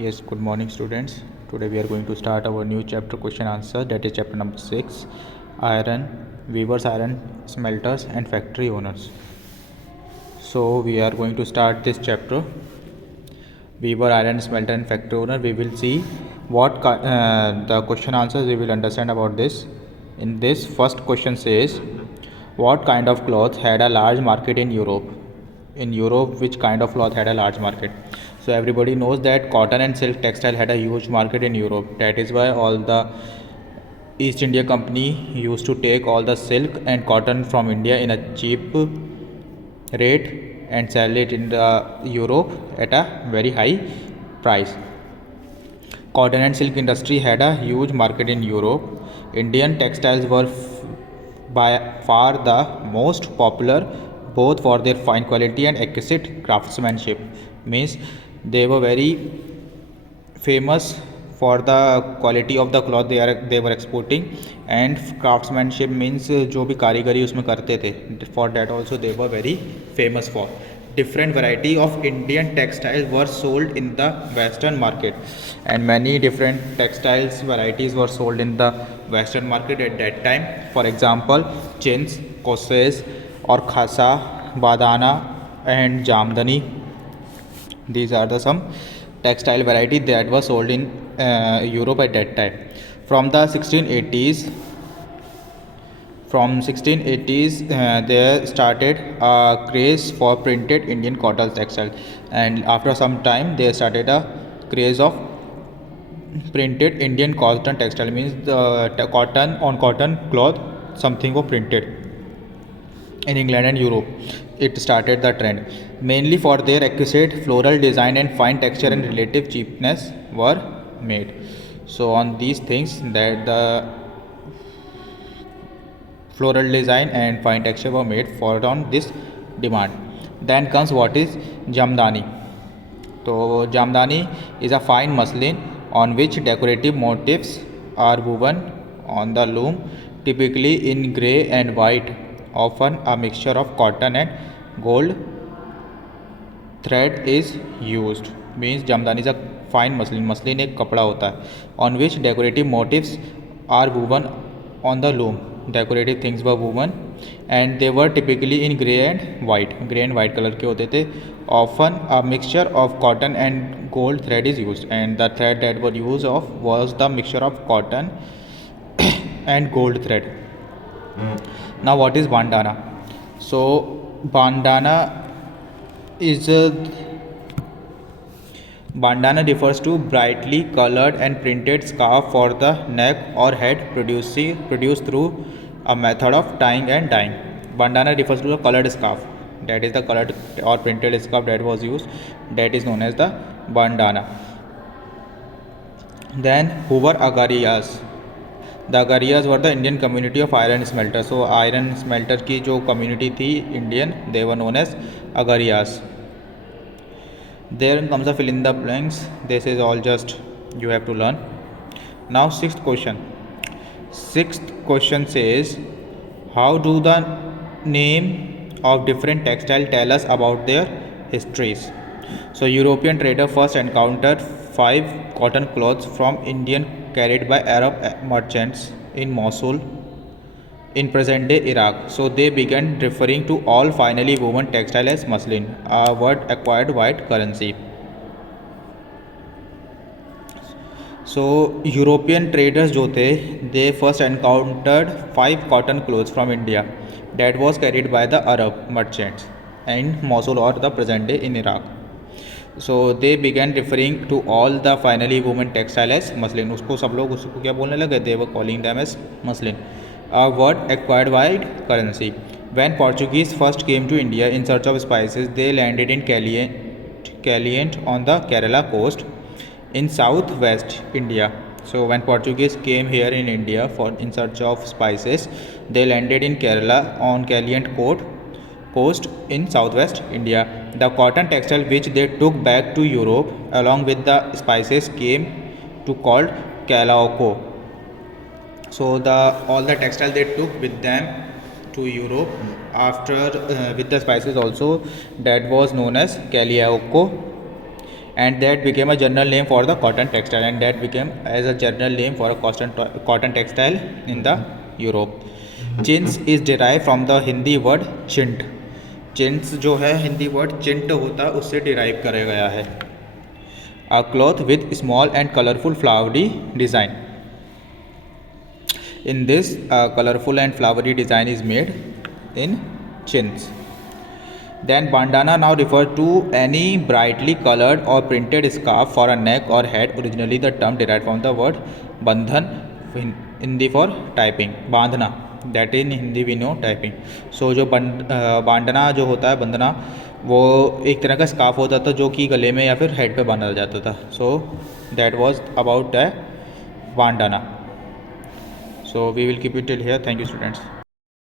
Yes, good morning, students. Today we are going to start our new chapter question answer, that is chapter number 6, iron, weavers, iron smelters, and factory owners. So, we are going to start this chapter, weaver, iron smelter, and factory owner. We will see what the question answers we will understand about this. In this, first question says, what kind of cloth had a large market in Europe? In Europe, which kind of cloth had a large market? So everybody knows that cotton and silk textile had a huge market in Europe. That is why all the East India Company used to take all the silk and cotton from India in a cheap rate and sell it in the Europe at a very high price. Cotton and silk industry had a huge market in Europe. Indian textiles were by far the most popular, both for their fine quality and exquisite craftsmanship. Means they were very famous for the quality of the cloth they were exporting, and craftsmanship means जो भी कारीगरी उसमें करते थे, for that also they were very famous for. Different variety of Indian textiles were sold in the western market, and many different textiles varieties were sold in the western market at that time. For example, chins, koses or khasa, badana and jamdani. These are the some textile variety that was sold in Europe at that time. From the 1680s, there started a craze for printed Indian cotton textile, and after some time they started a craze of printed Indian cotton textile. Means the cotton on cotton cloth something was printed in England and Europe. It started the trend. Mainly for their exquisite floral design and fine texture and relative cheapness were made. So on these things that the floral design and fine texture were made for on this demand. Then comes what is jamdani. So jamdani is a fine muslin on which decorative motifs are woven on the loom, typically in grey and white, often a mixture of cotton and gold thread is used. Means jamdani is a fine muslin. Muslin एक कपड़ा होता है on which decorative motifs are woven on the loom. Decorative things were woven and they were typically in grey and white. Grey and white color के होते थे. Often a mixture of cotton and gold thread is used, and the thread that were used of was the mixture of cotton and gold thread. Now what is bandana? So bandana is bandana refers to brightly colored and printed scarf for the neck or head produced through a method of tying and dyeing. Bandana refers to a colored scarf, that is the colored or printed scarf that was used, that is known as the bandana. Then who were agariyas? The agariyas were the Indian community of iron smelter. So iron smelter की जो community थी Indian, they were known as agariyas. There comes a fill in the blanks. This is all just you have to learn. Now sixth question. Sixth question says, how do the name of different textile tell us about their histories? So European trader first encountered 5 cotton cloths from Indian carried by Arab merchants in Mosul in present day Iraq. So they began referring to all finally woven textile as muslin, a word acquired white currency. So European traders जो थे, they first encountered 5 cotton clothes from India that was carried by the Arab merchants in Mosul or the present day in Iraq. So they began referring to all the finally woven textile as muslin. उसको सब लोग उसको क्या बोलने लगे? They were calling them as muslin, a word acquired by currency. When Portuguese first came to India in search of spices, they landed in Caliente on the Kerala coast in southwest India. So when Portuguese came here in India for in search of spices, they landed in Kerala on Caliente coast in southwest India. The cotton textile which they took back to Europe along with the spices came to called calaco. So all the textile they took with them to Europe after with the spices also, that was known as caliaco, and that became a general name for the cotton textile, and that became as a general name for a cotton textile in the Europe. Chintz is derived from the Hindi word chint. चिंट्स जो है Hindi word चिंट होता है उससे derive करा गया है. A cloth with small and colorful flowery design. In this, a colorful and flowery design is made in chintz. Then bandana now refer to any brightly colored or printed scarf for a neck or head. Originally the term derived from the word bandhan, Hindi for typing. Bandhna, that in Hindi we know typing. So जो बांधना जो होता है, बंधना, वो एक तरह का स्कार्फ होता था जो कि गले में या फिर हेड पे बांधा जाता था. So that was about the बांधना. So we will keep it till here. Thank you, students.